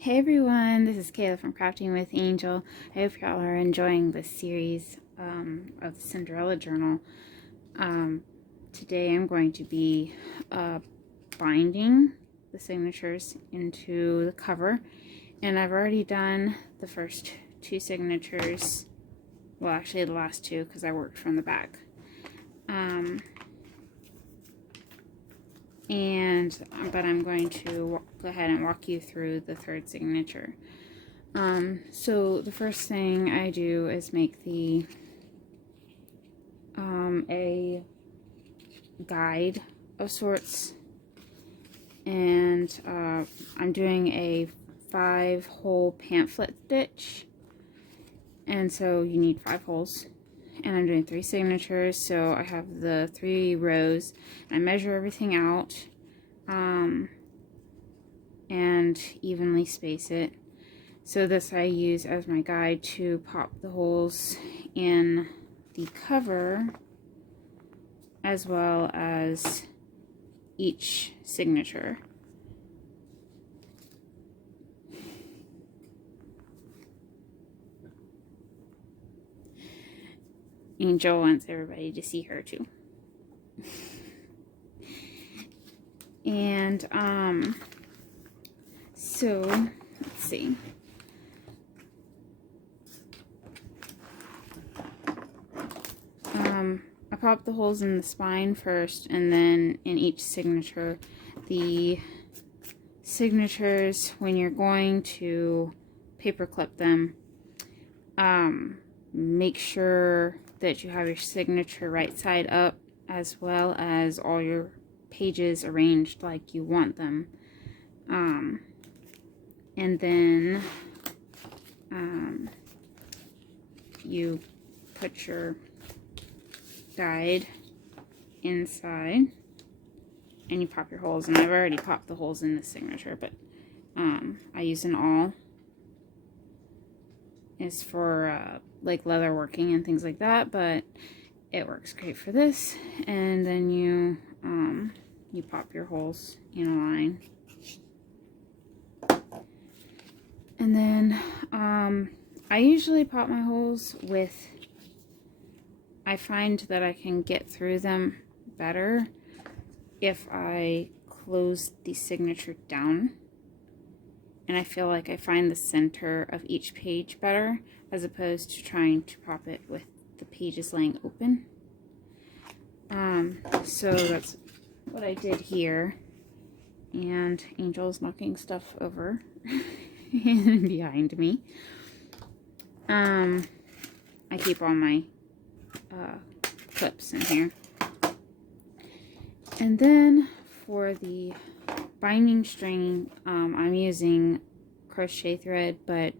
Hey everyone, this is Kayla from Crafting with Angel. I hope y'all are enjoying this series of the Cinderella Journal. Today I'm going to be binding the signatures into the cover, and I've already done the first two signatures. Well, actually the last two, because I worked from the back. But I'm going to go ahead and walk you through the third signature. So the first thing I do is make a guide of sorts, and I'm doing a 5-hole pamphlet stitch, and so you need 5 holes. And I'm doing 3 signatures, so I have the 3 rows. I measure everything out and evenly space it. So this I use as my guide to pop the holes in the cover, as well as each signature. Angel wants everybody to see her too. And so let's see. I pop the holes in the spine first, and then in each signature. The signatures, when you're going to paper clip them, make sure that you have your signature right side up, as well as all your pages arranged like you want them. And then you put your guide inside and you pop your holes. And I've already popped the holes in the signature, but I use an awl. It's for like leather working and things like that, but it works great for this. And then you pop your holes in a line. And then I usually pop my holes with, I find that I can get through them better if I close the signature down. And I feel like I find the center of each page better, as opposed to trying to pop it with the pages laying open. So that's what I did here. And Angel's knocking stuff over behind me. I keep all my clips in here. And then for the binding string, I'm using crochet thread, but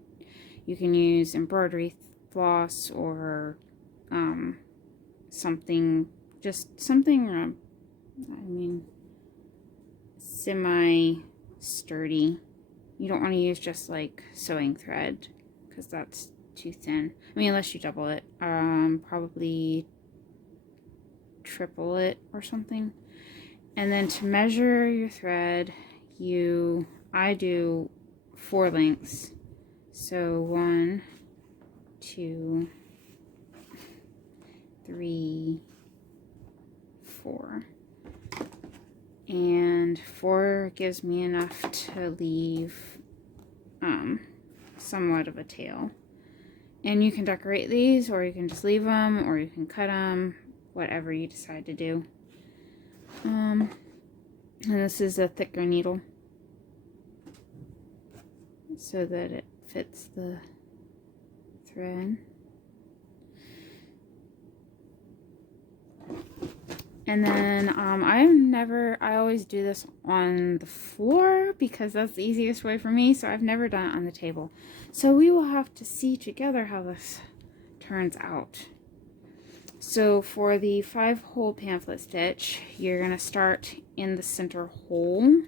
you can use embroidery floss or something semi-sturdy. You don't want to use just like sewing thread, because that's too thin. I mean, unless you double it, probably triple it or something. And then to measure your thread, I do 4 lengths. So 1, 2, 3, 4. And 4 gives me enough to leave somewhat of a tail. And you can decorate these, or you can just leave them, or you can cut them, whatever you decide to do. And this is a thicker needle, so that it fits the thread. And then I always do this on the floor because that's the easiest way for me, so I've never done it on the table. So we will have to see together how this turns out. So for the 5-hole pamphlet stitch, you're going to start in the center hole.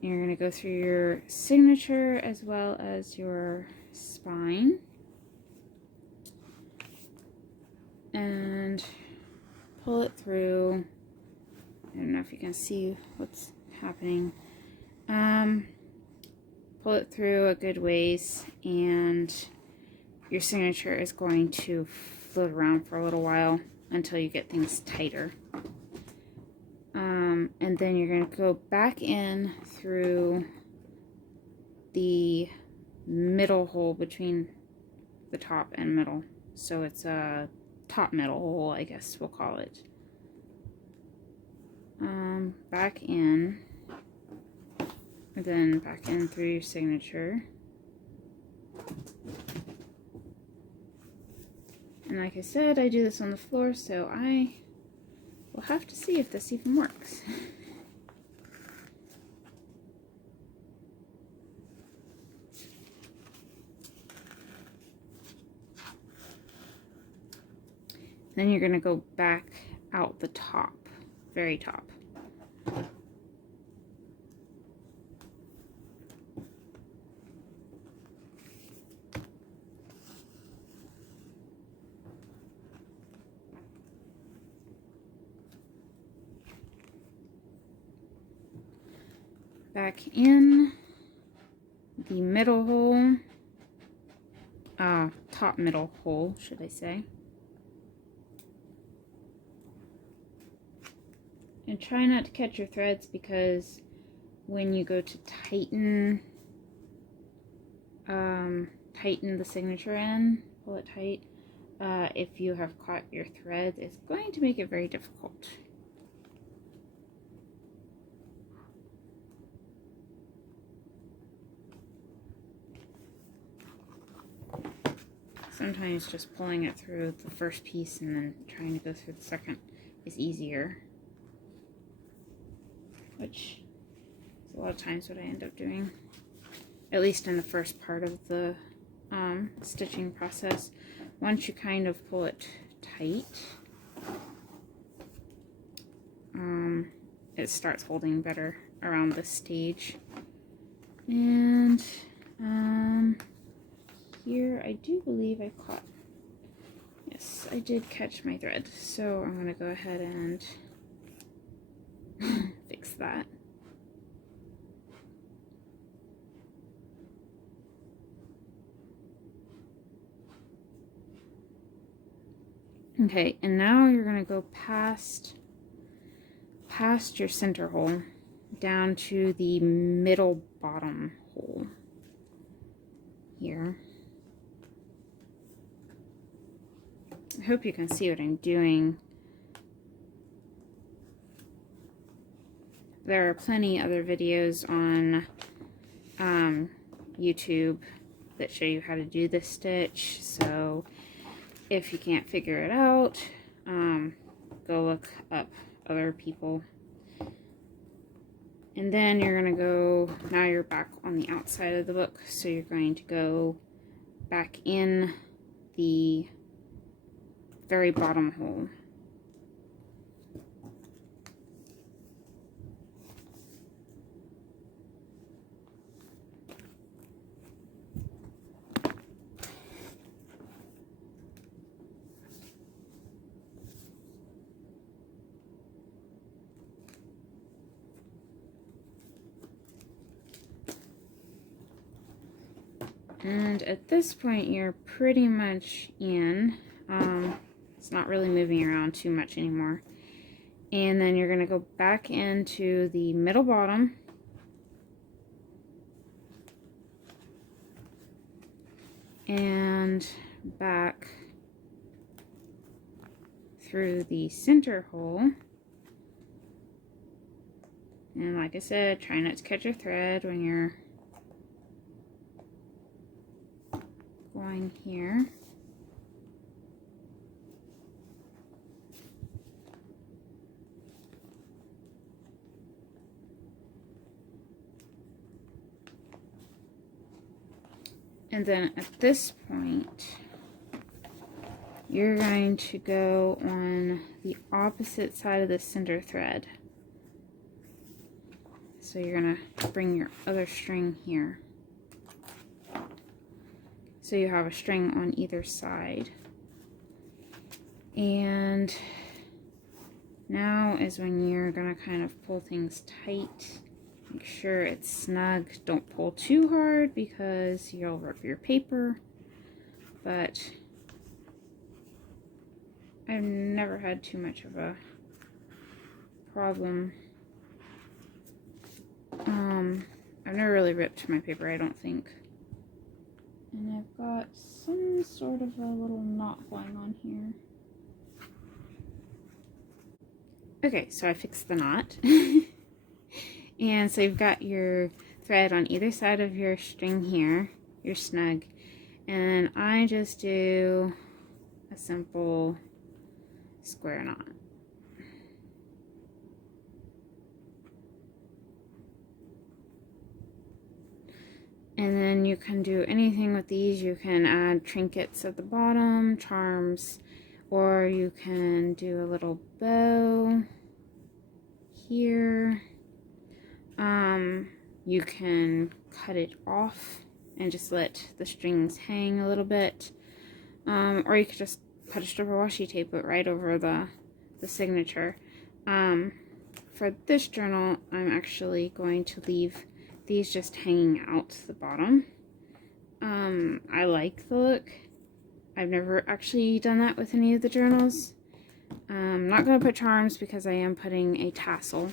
You're going to go through your signature as well as your spine. And pull it through. I don't know if you can see what's happening. it through a good ways, and your signature is going to float around for a little while until you get things tighter. And then you're going to go back in through the middle hole between the top and middle. So it's a top middle hole, I guess we'll call it. Back in, and then back in through your signature. And like I said, I do this on the floor, so I will have to see if this even works. Then you're going to go back out the top, very top. Back in the middle hole, top middle hole, should I say. And try not to catch your threads, because when you go to tighten the signature in, pull it tight, if you have caught your thread, it's going to make it very difficult. Sometimes just pulling it through the first piece and then trying to go through the second is easier, which is a lot of times what I end up doing, at least in the first part of the stitching process. Once you kind of pull it tight, it starts holding better around this stage. And here I do believe I caught, yes, I did catch my thread, so I'm going to go ahead and fix that. Okay, and now you're going to go past your center hole down to the middle bottom hole here. I hope you can see what I'm doing. There are plenty other videos on YouTube that show you how to do this stitch, so if you can't figure it out, go look up other people. And then you're going to go, now you're back on the outside of the book, so you're going to go back in the very bottom hole. And at this point, you're pretty much in. It's not really moving around too much anymore. And then you're going to go back into the middle bottom. And back through the center hole. And like I said, try not to catch your thread when you're going here. And then at this point, you're going to go on the opposite side of the center thread. So you're going to bring your other string here. So you have a string on either side. And now is when you're going to kind of pull things tight Make sure it's snug. Don't pull too hard because you'll rip your paper. But I've never had too much of a problem. I've never really ripped my paper, I don't think. And I've got some sort of a little knot going on here. Okay, so I fixed the knot. And so you've got your thread on either side of your string here, your snug. And I just do a simple square knot. And then you can do anything with these. You can add trinkets at the bottom, charms, or you can do a little bow here. You can cut it off and just let the strings hang a little bit. Or you could just put a strip of washi tape right over the signature. For this journal, I'm actually going to leave these just hanging out the bottom. I like the look. I've never actually done that with any of the journals. I'm not going to put charms because I am putting a tassel,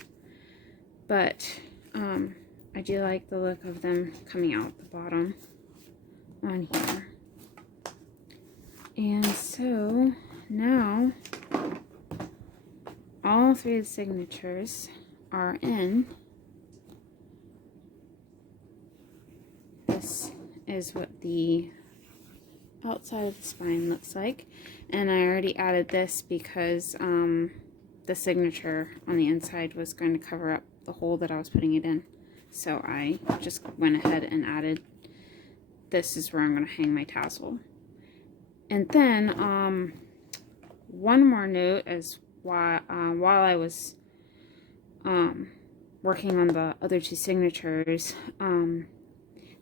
but I do like the look of them coming out the bottom on here. And so now all three of the signatures are in. This is what the outside of the spine looks like, and I already added this because the signature on the inside was going to cover up the hole that I was putting it in, so I just went ahead and added this is where I'm going to hang my tassel. And then one more note is while I was working on the other two signatures,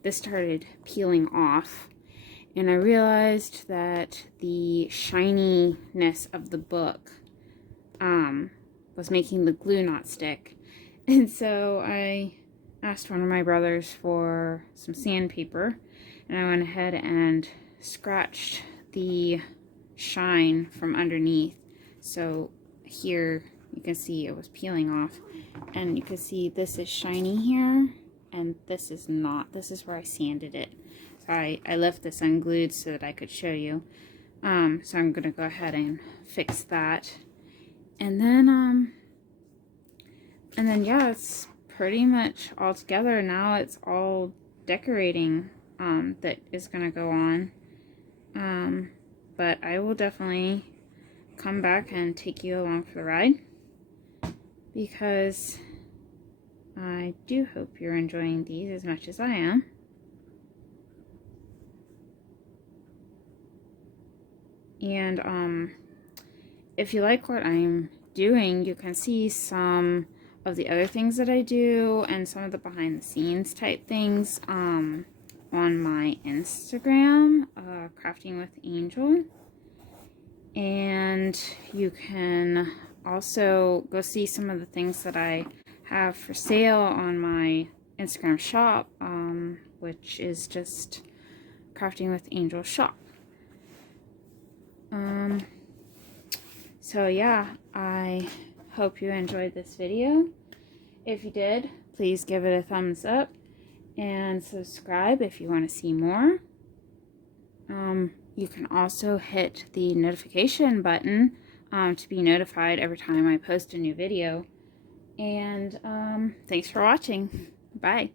this started peeling off, and I realized that the shininess of the book was making the glue not stick. And so I asked one of my brothers for some sandpaper, and I went ahead and scratched the shine from underneath. So here you can see it was peeling off, and you can see this is shiny here, and this is not. This is where I sanded it. So I left this unglued so that I could show you. So I'm gonna go ahead and fix that. And then yeah, it's pretty much all together. Now it's all decorating that is gonna go on. But I will definitely come back and take you along for the ride, because I do hope you're enjoying these as much as I am. And if you like what I'm doing, you can see some of the other things that I do and some of the behind the scenes type things on my Instagram, Crafting with Angel. And you can also go see some of the things that I have for sale on my Instagram shop, which is just Crafting with Angel shop. So yeah, I hope you enjoyed this video. If you did, please give it a thumbs up and subscribe if you want to see more. You can also hit the notification button to be notified every time I post a new video. And thanks for watching. Bye.